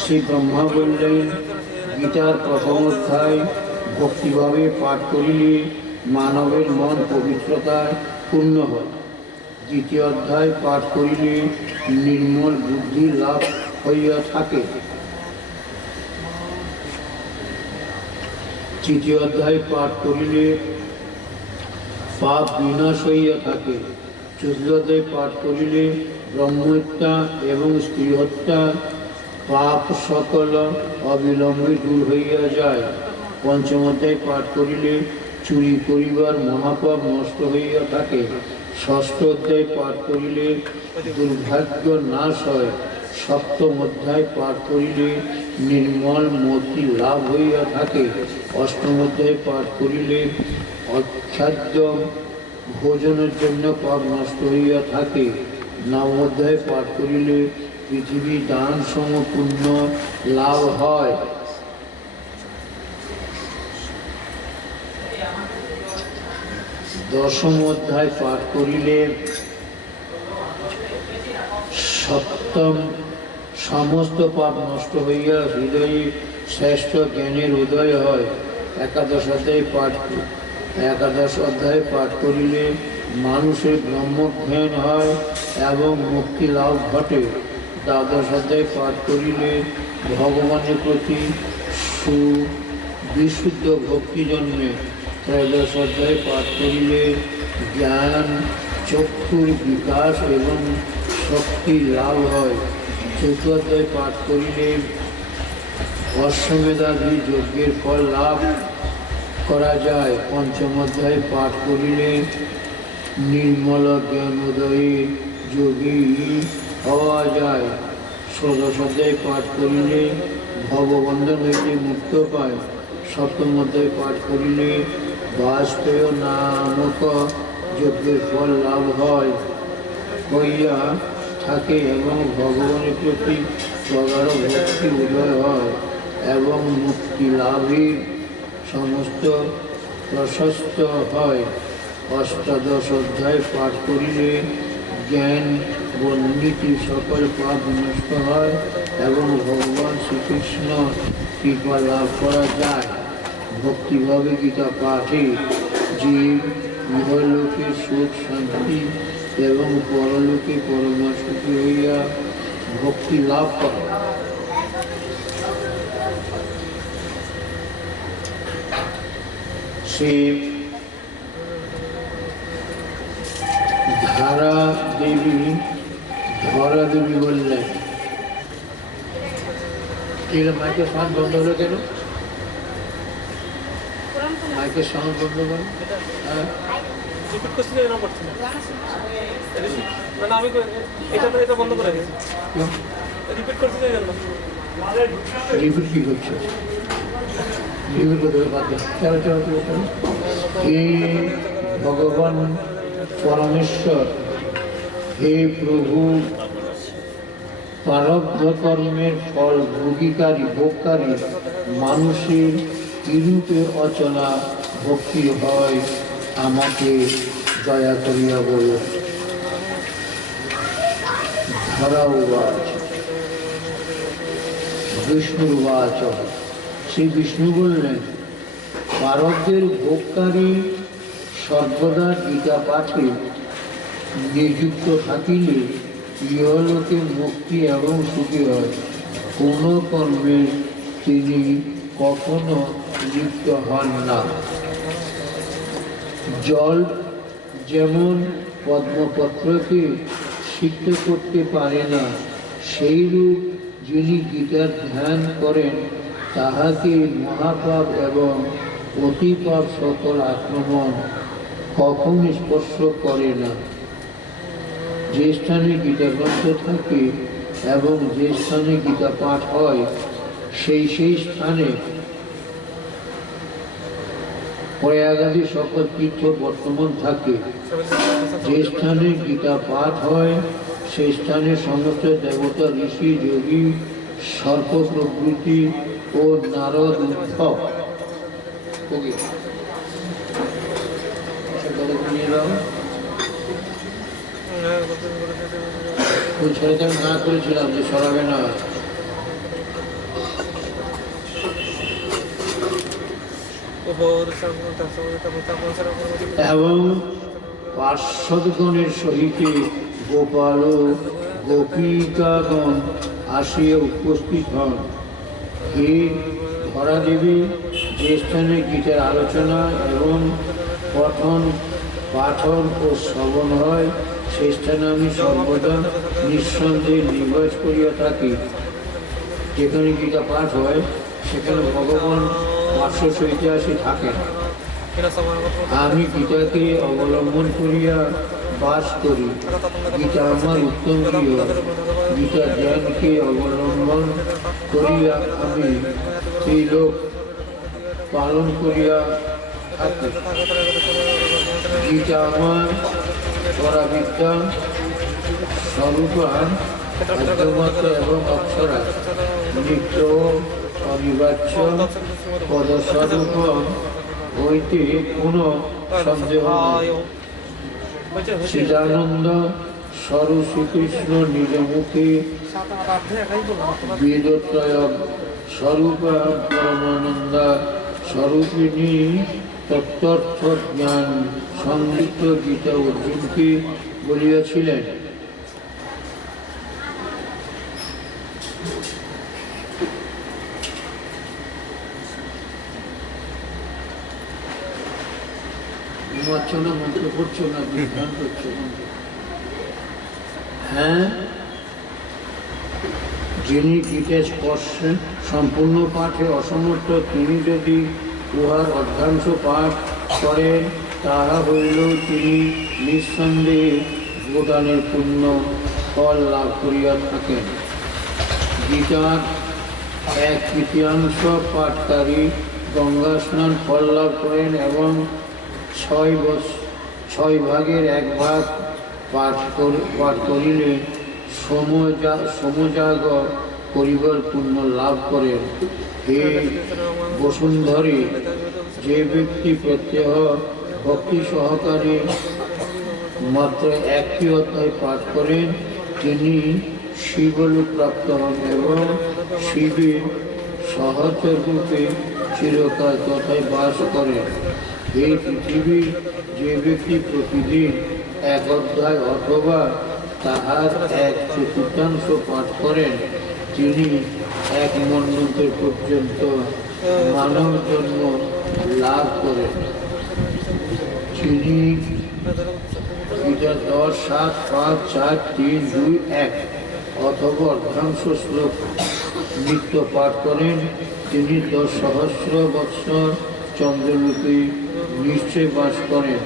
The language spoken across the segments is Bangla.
শ্রী ব্রহ্মা বললেন, গীতার প্রথম অধ্যায় ভক্তিভাবে পাঠ করিলে মানবের মন পবিত্রতায় পূর্ণ হয়। দ্বিতীয় অধ্যায় পাঠ করিলে নির্মল বুদ্ধি লাভ হইয়া থাকে। তৃতীয় অধ্যায় পাঠ করিলে পাপ বিনাশ হইয়া থাকে। চতুর্থ অধ্যায় পাঠ করিলে ব্রহ্মহত্যা এবং স্ত্রী হত্যা পাপ সকল অবিলম্বে দূর হইয়া যায়। পঞ্চম অধ্যায় পাঠ করিলে চুরি করিবার মহাপাপ নষ্ট হইয়া থাকে। ষষ্ঠ অধ্যায় পাঠ করিলে দুর্ভাগ্য নাশ হয়। সপ্তম অধ্যায় পাঠ করিলে নির্মল মতি লাভ হইয়া থাকে। অষ্টম অধ্যায় পাঠ করিলে অখাদ্য ভোজনের জন্য পাপ নষ্ট হইয়া থাকে। নবম অধ্যায় পাঠ করিলে পৃথিবী দান সম পুণ্য লাভ হয়। দশম অধ্যায় পাঠ করিলে সপ্তম সমস্ত পাপ নষ্ট হইয়া হৃদয়ে শ্রেষ্ঠ জ্ঞানের উদয় হয়। একাদশ অধ্যায় পাঠ করিলে মানুষের ব্রহ্মজ্ঞান হয় এবং মুক্তি লাভ ঘটে। দ্বাদশ অধ্যায় পাঠ করিলে ভগবানের প্রতি বিশুদ্ধ ভক্তি জন্মে। ত্রয়োদশ অধ্যায় পাঠ করিলে জ্ঞান চক্ষুর বিকাশ এবং শক্তি লাভ হয়। চতুর্থ অধ্যায় পাঠ করিলে অশ্বমেধাদি যজ্ঞের ফল লাভ করা যায়। পঞ্চম অধ্যায় পাঠ করিলে নির্মল জ্ঞানোদয়ে যোগী হওয়া যায়। ষোড়শ অধ্যায় পাঠ করিলে ভববন্ধন হইতে মুক্ত পায়। সপ্তম অধ্যায় পাঠ করিলে বাজপেয় নামক যজ্ঞের ফল লাভ হইয়া থাকে এবং ভগবানের প্রতি প্রগাঢ় ভক্তি উদয় হয় এবং মুক্তি লাভের সমস্ত প্রশস্ত হয়। অষ্টাদশ অধ্যায় পাঠ করিলে জ্ঞান বর্ণিতি সকল পাপ নষ্ট হয় এবং ভগবান শ্রীকৃষ্ণ কৃপা লাভ করা যায়। ভক্তিভাবে গীতা পাঠে জীব ইহলোকে সুখ শান্তি এবং পরলোকে পরমা সুখী হইয়া ভক্তি লাভ করে। সে ধরা দেবী বললেন, মাইকের সাউন্ড বন্ধ হলো কেন? মাইকের সাউন্ড বন্ধ করো। রিপিট কি করছে? হে ভগবান পরমেশ্বর, হে প্রভু, প্রারব্ধ কর্মের ফল ভোগকারী মানুষের কিরূপে অচলা ভক্তি হয় আমাকে দয়া করিয়া বল। বিষ্ণুর উবাচ, শ্রী বিষ্ণু বললেন, প্রারব্ধের ভোগকারী সর্বদা গীতা পাঠে নিযুক্ত থাকিলে ইহলোকে মুক্তি এবং সুখী হয়। কোন কর্মে তিনি কখনো লিপ্ত হন না। জল যেমন পদ্মপত্রকে সিক্ত করতে পারে না, সেইরূপ যিনি গীতার ধ্যান করেন তাহাকে মহাপাপ এবং অতিপাপ সকল আক্রমণ কখন স্পর্শ করে না। যে স্থানে গীতা গ্রন্থ থাকে এবং যে স্থানে গীতা পাঠ হয় সেই স্থানে প্রয়াগাদি সকল তীর্থ বর্তমান থাকে। যে স্থানে গীতা পাঠ হয় সেই স্থানে সমস্ত দেবতা, ঋষি, যোগী, সর্প প্রভৃতি ও নারদ উদ্ধব ওই ছেলেটা আমি না করেছিলাম যে সরাবে না। এবং পার্শ্বদগণের সহিত গোপাল ও গোপিকাগণ আসিয়া উপস্থিত হন। হে ধরা দেবী, যে স্থানে গীতার আলোচনা এবং পঠন পাঠন ও শ্রবণ হয়, সেই স্থানে আমি সর্বদা নিঃসন্দেহে নিবাস করিয়া থাকি। যেখানে গীতা পাঠ হয় সেখানে ভগবান পার্শ্ব সহিত আসি থাকেন। আমি গীতাকে অবলম্বন করিয়া বাস করি। গীতা আমার উত্তম প্রিয়। গীতা জ্ঞানকে অবলম্বন করিয়া আমি সেই লোক পালন করিয়া থাকি। গীতা আমার পরাবিদ্যা স্বরূপা অধ্যমাত্রা এবং অক্ষরা নিত্য অনিবার্য পদস্বরূপ হইতে কোনো সন্দেহ নাই। চিদানন্দ স্বরূপ শ্রীকৃষ্ণ নিজ মুখে বেদত্রয় স্বরূপা পরমানন্দা স্বরূপিণী তত্ত্বার্থ জ্ঞান সংযুক্ত গীতা অর্জুনকে বলিয়াছিলেন। মন্ত্র করছো না, ধ্যান করছো। হ্যাঁ, যিনি গীতা স্পর্শে সম্পূর্ণ পাঠে অসমর্থ, তিনি যদি উহার অর্ধাংশ পাঠ করেন, তাহা হইল তিনি নিঃসন্দেহে গোদানের পূর্ণ ফল লাভ করিয়া থাকেন। গীতার 1/3 পাঠকারী গঙ্গা স্নান ফল লাভ করেন এবং 6 ভাগের 1 ভাগ পাঠ করিলে সমজাগ করিবার পুণ্য লাভ করেন। হে বসুন্ধরে, যে ব্যক্তি প্রত্যহ ভক্তি সহকারে মাত্র 1টি অধ্যায় পাঠ করেন, তিনি শিবলোক প্রাপ্ত হন এবং শিবের সহচর রূপে চিরকাল তথায় বাস করেন। এই পৃথিবীর যে ব্যক্তি প্রতিদিন 1 অধ্যায় অথবা তাহার 1/4 পাঠ করেন, তিনি 1 মন্বন্তর পর্যন্ত মানব জন্ম লাভ করেন। তিনি গীতা 10, 7, 5, 4, 3, 2, 1 অথবা অর্ধাংশ শ্লোক নিত্য পাঠ করেন, তিনি 10 সহস্র বৎসর চন্দ্রলোকে নিশ্চয় বাস করেন।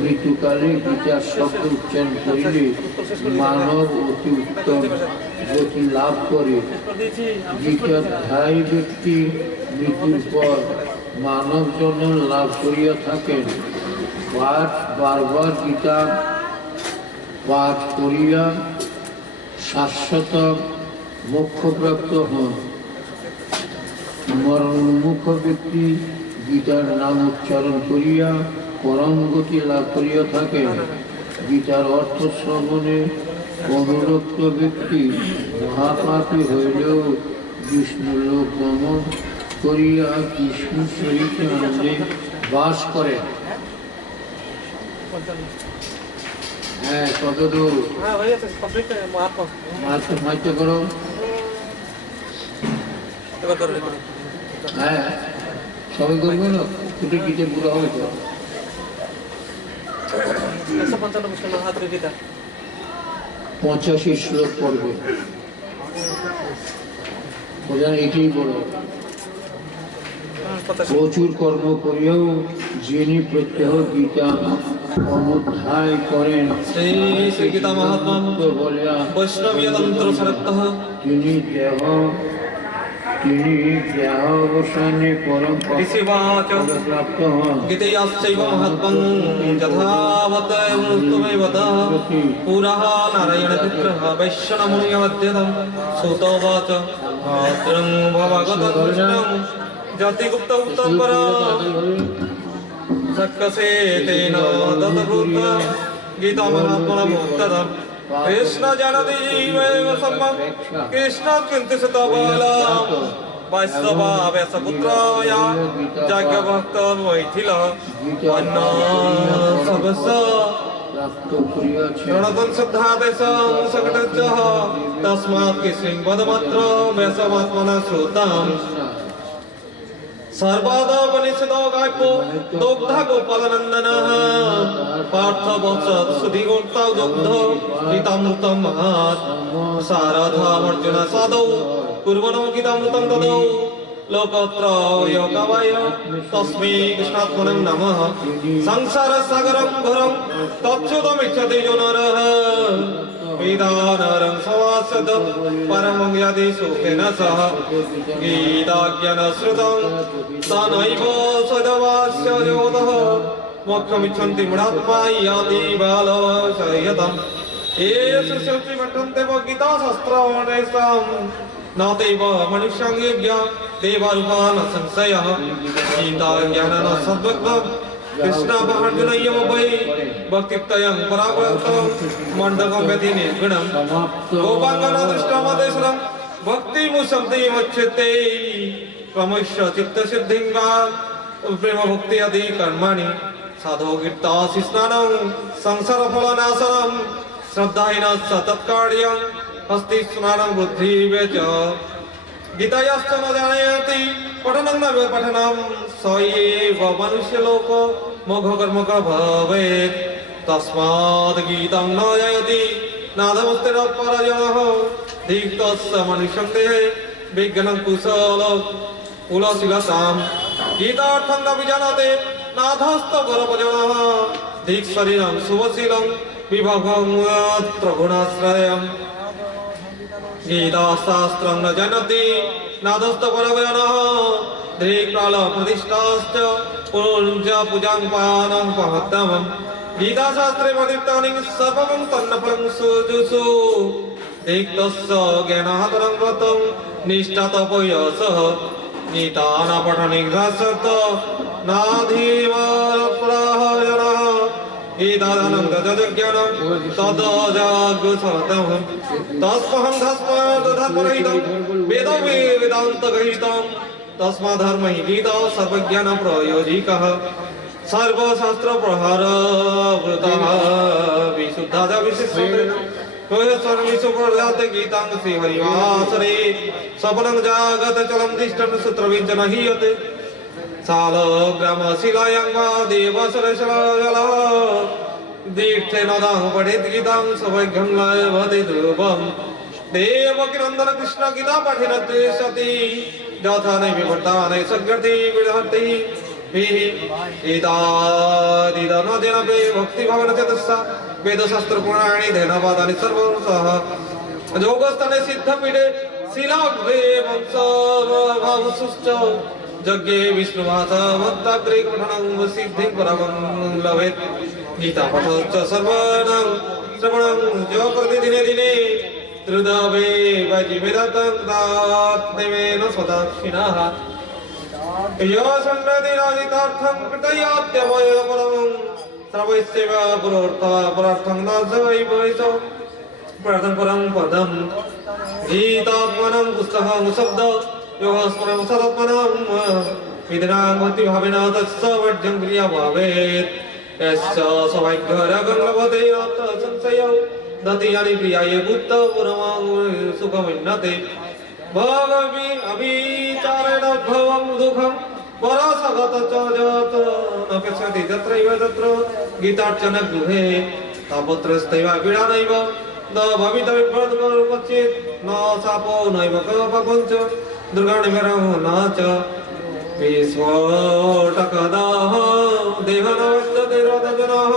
মৃত্যুকালে গীতার শব্দ উচ্চারণ করিলে মানব অতি উত্তম গতি লাভ করে। গীতাধ্যায়ী ব্যক্তি মৃত্যুর পর মানব জন্ম লাভ করিয়া থাকেন। বারবার গীতা পাঠ করিয়া শাশ্বত মোক্ষপ্রাপ্ত হন। মরণমুখ ব্যক্তি গীতার নাম উচ্চারণ করিয়া পরম গতি লাভ করিয়া থাকেন। গীতার অর্থ শ্রবণে অনুরক্ত ব্যক্তি মহাপাপী হইলেও বিষ্ণুলোক গমন করিয়া বিষ্ণু সহিত আনন্দে বাস করেন। হ্যাঁ, কত দূর মাইতে করো। হ্যাঁ, সবাই করবো না, ছুটে গীতে পুরো হবে তো। 85 শ্লোক পড়বে, এটাই বড়। প্রচুর কর্ম করিয়াও যিনি প্রত্যহ গীতা অনুধ্যায় করেন, শ্রী গীতা মহাত্মা বলিয়া বৈষ্ণবীয় তন্ত্র সারতঃ তিনি দেহাবসানে পরম প্রাপ্ত হন। গীতায়াশ্চৈব মহাত্মং যথাবত এবং পুরঃ নারায়ণ পিতরঃ বৈষ্ণবমুনিমধ্যতম সুতোবাচ ভাদ্রং ভবগত কৃষ্ণং জাতিগুপ্ত উত্তরপর সক্কসে তেন দতভূত गीता महात्मनमुक्तम् कृष्ण जनति जीवैव सम्मं कृष्ण किञ्चित् बलम् वैष्णवा व्यासपुत्राय याज्ञवल्क्य मैथिल अन्न सबस প্রাপ্ত করিয়াছে। प्रणतं शुद्धादेशं सकटञ्चः तस्मात् किस्मिन् वदमात्र व्यासमात्मना श्रुतम् सर्वादपनिषदो गाय्पो दुग्धा गोपालनन्दनः पार्थवत्सत् सुधिगोक्तौ दुग्ध गीतामृतं महत् सारथामर्जुन साधौ कुर्वणो गीतामृतं ददौ लोकत्र योगवाय तस्मै कृष्णात्मने नमः संसारसागरं घोरं तच्छुतमिच्छति यो नरः वेदानरं समासद परमं यदि सुखेन सह गीताज्ञानश्रुतं तनैव सदवास्य योगः मोक्षमिच्छन्ति मूढात्मा याति बालशयतम् येषु शक्ति पठन्ते गीताशास्त्रमनेषाम् न तेव मनुष्यं योग्य देवरूपा न संशयः गीताज्ञान न सद्वक्तं कृष्णार्जुनय्यम वै भक्तित्वयं परावृतं मण्डकं व्यति निर्गुणं गोपाङ्गना दृष्टमदेशनं भक्तिमुशब्दैवच्यते क्रमश्च चित्तसिद्धिं वा प्रेमभक्ति आदि कर्माणि साधो गीतासि स्नानं संसारफलनाशनं श्रद्धाहीनस्य तत्कार्यम् अस्ति स्नानं बुद्धिवे च गीतायाश्च न जानाति पठनं न पठनं स एव मनुष्यलोक मोघकर्मक भवेत् तस्मात् गीतं न जयति नादमस्ति न पराजयः धिक्तस्य मनुष्यं देहे विज्ञानं कुशलशीलतां गीतार्थं न विजानाति नाधस्तपरपजनः धिक् शरीरं शुभशीलं विभवं गुणाश्रयम् गीताशास्त्रं न जानाति नादस्तपरपजनः धिक्कालप्रतिष्ठाश्च पुरुञ्च पूजां पानं महत्तमम् गीताशास्त्रे वर्णितानि सर्वं तन्नफलं सुजुषु धिक्तस्य ज्ञानान्तरं व्रतं निष्ठातपयसः गीता न पठनिग्रहसत् नाधिमप्रहजनः गीतादानं ददज्ञानं तदजागृसतमं तस्महं धर्मरहितं वेदान्तगहितं तस्माद्धर्मै गीता सर्वज्ञानप्रयोजिकः सर्वशास्त्रप्रहारवृतः विशुद्धा च विशिष्यते सर्वेषु प्रजाते गीतां श्रीहरिवासरे सफलं जागतचलं तिष्ठन् सूत्रविञ्चन हीयते शालग्रामशिलायां वा देवसरशलः दीक्षेन दाह पठेत् गीतां सौभाग्यं लभते ध्रुवम् देवकीनन्दन कृष्ण गीता पठेन सति यथा नैविवर्तानै सज्ञति विदहति गीतादिदनदेनपि भक्तिभावेन चेतसा वेदशास्त्रपुराणानि धेनवादानि सर्वशः योगस्थाने सिद्धपीठे शिलाग्रे वंशभावसुश्च यज्ञे विष्णुवासवत्ताग्रे पठनं सिद्धिं परमं लभेत् गीतापाठश्च सर्वाणां श्रवणं च करति दिने दिने त्रिदवे वैजिवेदतं दात्मेन स्वदाक्षिणः यशन्नदिराजितार्थं कृतयात्यवय परमं सर्वैस्यैव पुरोर्थं न वैभवैषो प्रार्थं परं पदं गीतात्मनं पुस्तकं शब्द योगस्मरणं सदात्मनं विधिनां भक्तिभावेन तस्य वर्ज्यं क्रिया भवेत् यस्य सौभाग्यरागं लभते नात्र संशयं दतियानि प्रियाय बुद्धपुरमां सुखमिन्नते भगवि अभिचारेण भवं दुःखं परसगत च जगत् न पश्यति तत्रैव तत्र गीतार्चन गृहे तापत्रस्तैव पीडा नैव न भवितव्यपच्चेत् न शापो नैव कपञ्च दुर्गाणिवरं न च विस्फोटकदाः देहनवस्ततिरोधजनः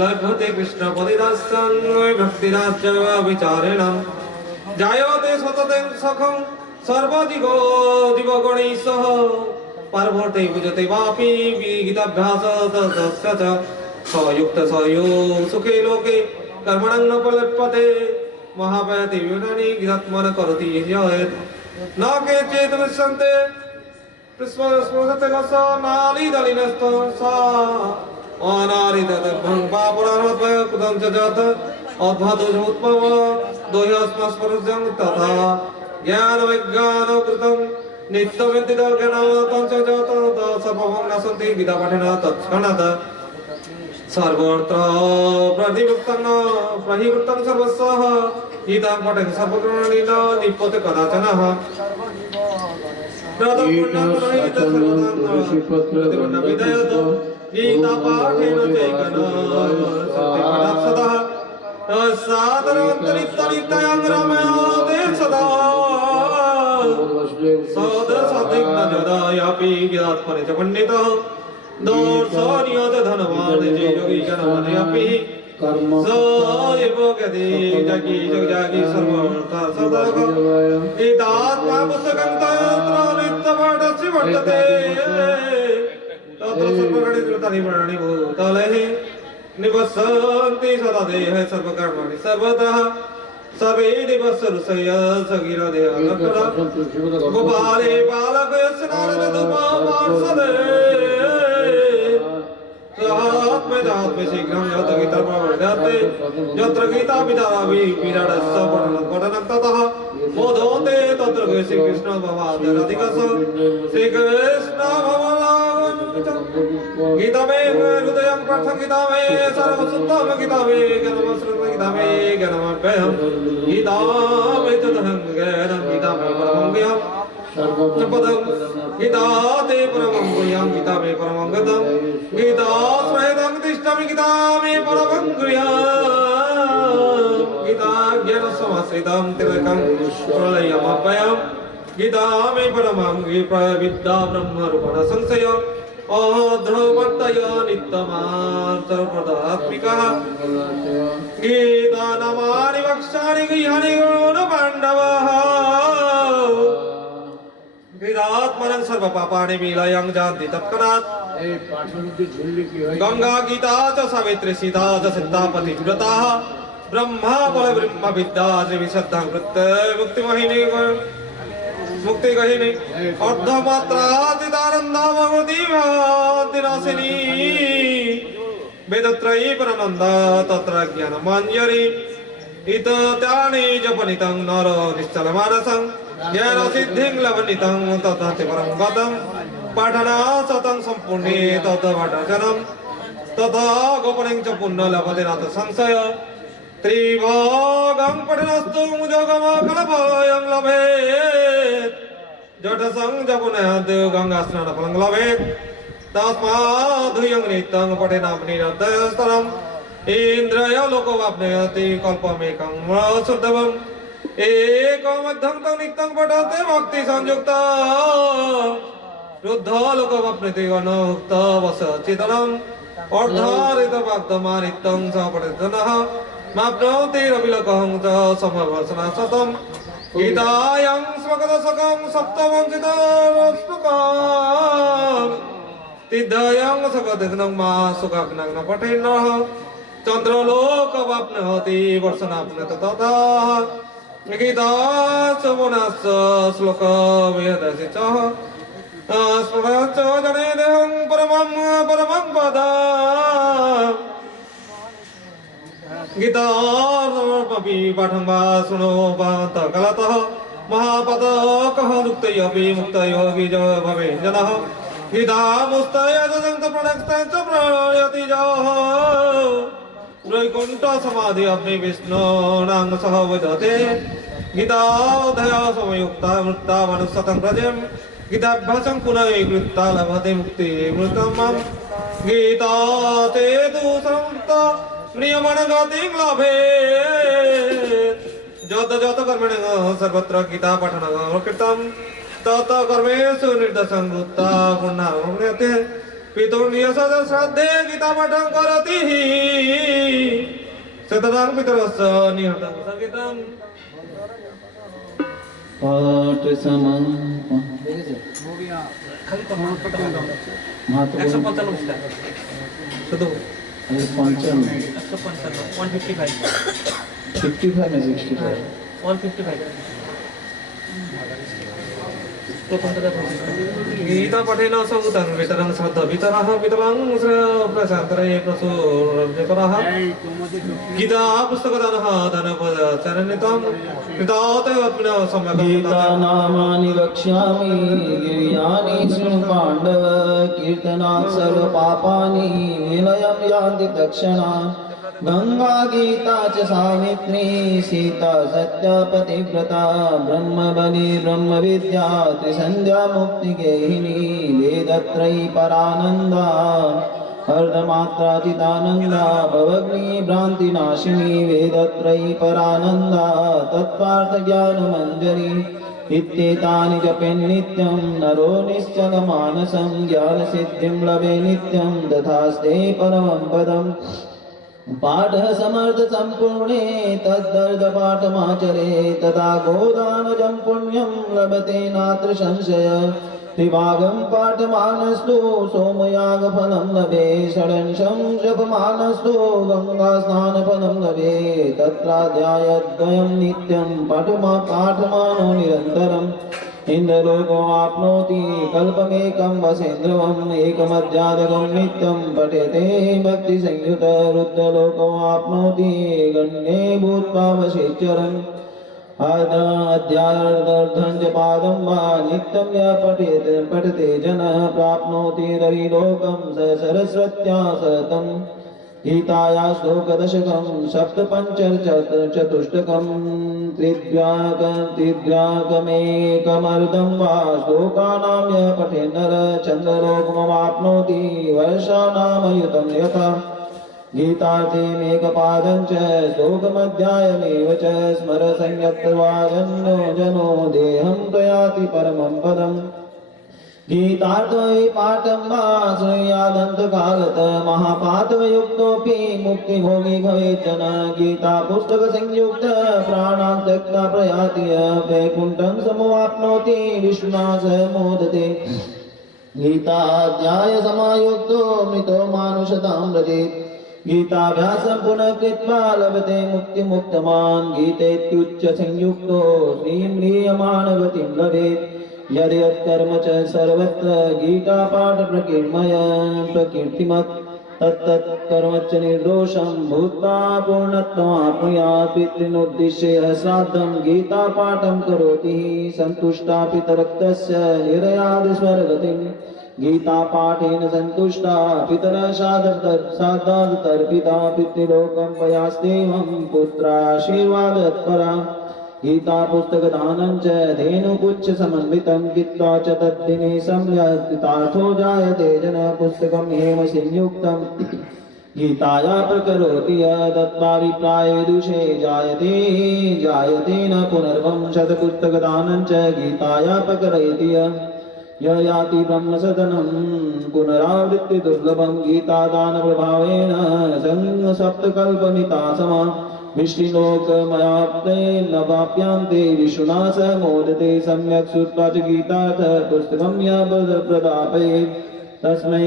लभते कृष्णपदिदास्यं भक्तिराश्च विचारेण जायते सततं सखं सर्वदिगो दिवगणैः सह पार्वते पूजते वापि गीताभ्यास तस्य च सयुक्त सयोग सुखे लोके कर्मणं न प्रलिप्यते महापयति विनानि गीतात्मन करोति यत् न केचित् विश्यन्ते स्मरते न स नालीदलिनस्थं सा অনারিতং পাপরানদ্বয় কুদং চ যত অদ্ভাদোষ উৎপব দোহ্যস্মস্পরজং তথা জ্ঞান বিজ্ঞান কৃতং নিত্যবিদ্যিত জ্ঞান তঞ্চ যত সর্বভং নাসন্তি বিদা পাঠেন তৎক্ষণাৎ সর্বত্র প্রহিবৃত্তং সর্বস্ব গীতাং পঠেন সর্বকর্মণিন নিপতে কদাচনঃ গীতা পাঠেন চৈকন সত্যপদাৎসদঃ সাদরন্তরিত্যনিত্যয়ং রময়তে সদা সদসদিগ্ন যদায়াপি গীতাত্মনে চ পণ্ডিতঃ দর্শনীয়ত ধনবান যে যোগী জনমনে আপি कर्म সয়েবগতি জাগি জগজাগি সর্বতা সদাগ গীতাত্মা পুস্তকং তন্ত্র নিত্যপাঠস্য বর্ততে তত্র সর্বগণি ত্রিতানি প্রাণি ভূতলে নিবসন্তি সদা দেহে সর্বকর্মাণি সর্বতঃ সবে দিবস ঋষয় সগির দেহ লক্ষণ গোপালে বালকস্য নারদ দুপমার্ষদে आत्मे शीघ्रं यत गीता प्रवर्धते यत्र गीता विदारावि विराडस्य पठनं ततः मोदोते तत्र श्री कृष्ण भगवान् राधिकास श्री कृष्ण भगवान् गीता मे हृदयं प्रार्थं गीता मे सर्वसुत्तम गीता मे ज्ञानमस्रुत गीता मे ज्ञानमभ्यं गीता मे तदहं ज्ञानं गीता मे परमं ज्ञानं पदं गीता ते परमं गुह्यं गीता मे परमं गतं गीता स्मृतं तिष्ठामि गीता मे परमं गुह्यं गीता ज्ञानसमाश्रितं तिलकं प्रलयमभयं गीता मे परमं विद्या ब्रह्मरूपण संशय अध्रुवर्तय नित्यमार्तप्रदात्मिकः गीता नामानि वक्ष्यामि गुह्यानि गुणपाण्डवः गीतात्मनं सर्वपापानि विलयं जानति तत्क्षणात् गंगा गीता च सावित्री सीता च सीतापति व्रताः ब्रह्मा बल ब्रह्म विद्या त्रिविशद्धां कृत्य मुक्ति गहिनी अर्धमात्रादितानन्दामृतिभादिनाशिनी वेदत्रयी परनन्दा तत्र ज्ञानमञ्जरी इत्यानि जपनितं नर निश्चलमानसं ज्ञानसिद्धिं लभनितं तथाति परं गतं पाठना सतं सम्पूर्णे तद्वटजनं तथा गोपनं च पुण्य लभते नाथ संशय त्रिभागं पठनस्तु मुजोगमकल्पयं लभेत् जटसं जपुनयाद् गङ्गास्नानफलं लभेत् तस्माद्धुयं नित्यं पठेनां निरन्तरस्तरम् इन्द्रय लोकवाप्नयति कल्पमेकं शुद्धवम् एकमध्यं तं नित्यं पठते भक्ति संयुक्ता शुद्ध लोकवाप्नयति गणमुक्त वसचितनम् अर्धारितवाग्दमानित्यं स पठितनः माप्नोति रविलोकं च समवर्षना शतं गीतायां स्वगतशकं सप्तवञ्चितरश्नुकम् तिद्धयं सगदघ्नं मा सुखाग्नं न पठेन्नः चन्द्रलोकवाप्नोति वर्षनाप्नोति तथा गीता च पुनश्च श्लोकवेदसि च स्मरश्च जने देहं परमं पदम् गीतार्पि पाठं वा शृणो वात कलतः महापदकः युक्तयोऽपि मुक्तयोगी च भवेत् जनः गीतामुस्तय प्रणक्तश्च प्रयति जः वैकुण्ठ समाधि अपने विष्णोरांग सह विदते गीताधया समयुक्ता मृत्ता मनुष्यतं प्रजम् गीताभ्यासं पुनः कृत्ता लभते मुक्ति मृतमम् गीता ते तु समृत्ता नियमन गतिं लभेत् जत जत कर्मणः सर्वत्र गीता पठनं कृतं तत कर्मेषु निर्दशं वृत्ता पुण्यते पितुर्नियसद श्राद्धे गीता पाठं करोति सततं पितरस्य निहतं संगीतं पाठ समं শুধু 155 155 55 না 65 155 गीता पठेन संगतं वितरं श्रद्धा वितरः वितरं प्रशान्तरे प्रसूरः गीता पुस्तकदानः धनपदचरणितं कृतात् आत्मनः सम्यक् गीता नामानि वक्ष्यामि गिर्यानि शृणु पाण्डव कीर्तनात् सर्वपापानि विलयं यान्ति तत्क्षणात् गंगा गीता च सावित्री सीता सत्यपतिव्रता ब्रह्मबली ब्रह्मविद्या त्रिसन्ध्या मुक्तिगेहिनी वेदत्रयी परानन्दा अर्धमात्राचिदानन्दा भवग्नि भ्रान्तिनाशिनी वेदत्रयी परानन्दा तत्त्वार्थज्ञानमञ्जरी इत्येतानि जपेन्नित्यं नरो निश्चलमानसं ज्ञानसिद्धिं लभे नित्यं तथास्ते परमं पदम् पाठः समर्थ सम्पूर्णे तद्दर्द पाठमाचरे तथा गोदानजं पुण्यं लभते नात्र संशय त्रिभागं पाठमानस्तु सोमयागफलं लभे षडंशं जपमानस्तु गङ्गास्नानफलं लभे तत्राध्यायद्वयं नित्यं पाठमानो निरन्तरम् इंद्रलोको आप्नोति कल्पमेकं वसेन्द्रवम् एकमध्यादकं नित्यं पठेते भक्तिसंयुत रुद्रलोको आप्नोति गण्ये भूत्वा वशेश्वरम् अध्यायार्धं च पादं वा नित्यं य पठते जनः प्राप्नोति रविलोकं स सरस्वत्या सततम् गीताया श्लोकदशकं सप्तपञ्चचतुष्टकं त्रिद्व्यागमेकमर्धं वा श्लोकानां यः पठेत् नरः चन्द्रलोकमवाप्नोति वर्षाणामयुतं यथा गीतार्थेमेकपादं च श्लोकमध्यायमेव च स्मर संयत्त्वा जनो देहं त्वयाति परमं पदम् गीतार्थै पाठं वा शृणुयादन्तकालत महापातकयुक्तोऽपि मुक्तिभोगी भवेत् जनः गीता पुस्तकसंयुक्त प्राणान् त्यक्त्वा प्रयाति वैकुण्ठं समवाप्नोति विष्णुना सह मोदते गीताध्याय समायुक्तो मृतो मानुषतां व्रजेत् गीताभ्यासं पुनः कृत्वा लभते मुक्तिमुक्तमान् गीतेत्युच्च संयुक्तो श्रीम्रियमाणगतिं लभेत् यद्यत्कर्म च सर्वत्र गीतापाठ प्रकीर्तिमत् तत्तत्कर्म च निर्दोषं भूत्वा पूर्णत्वमाप्नुयात् पितॄनुद्दिश्य यः श्राद्धं गीतापाठं करोति सन्तुष्टा पितरक्तस्य निर्याति स्वर्गतिम् गीतापाठेन सन्तुष्टा पितरः सादादतर्पिता पितृलोकं पयास्तेवं पुत्राशीर्वादत्परा गीता पुस्तकदानं च धेनुपुच्छ समन्वितं गीत्वा च तद्दिने संयतार्थो जायते जनः पुस्तकं हेम संयुक्तं गीताया प्रकरोति यदत्त्वाभिप्राय विदुषे जायते न पुनर्वं शतपुस्तकदानं च गीताया प्रकरयति य याति ब्रह्मसदनं पुनरावृत्ति दुर्लभं गीतादानप्रभावेन सप्तकल्पमिता समा विष्णुलोकमयाप्ते न वाप्यान्ते विष्णुना सह मोदते सम्यक् श्रुत्वा च गीतार्थ पुस्तकं यः प्रदापयेत् तस्मै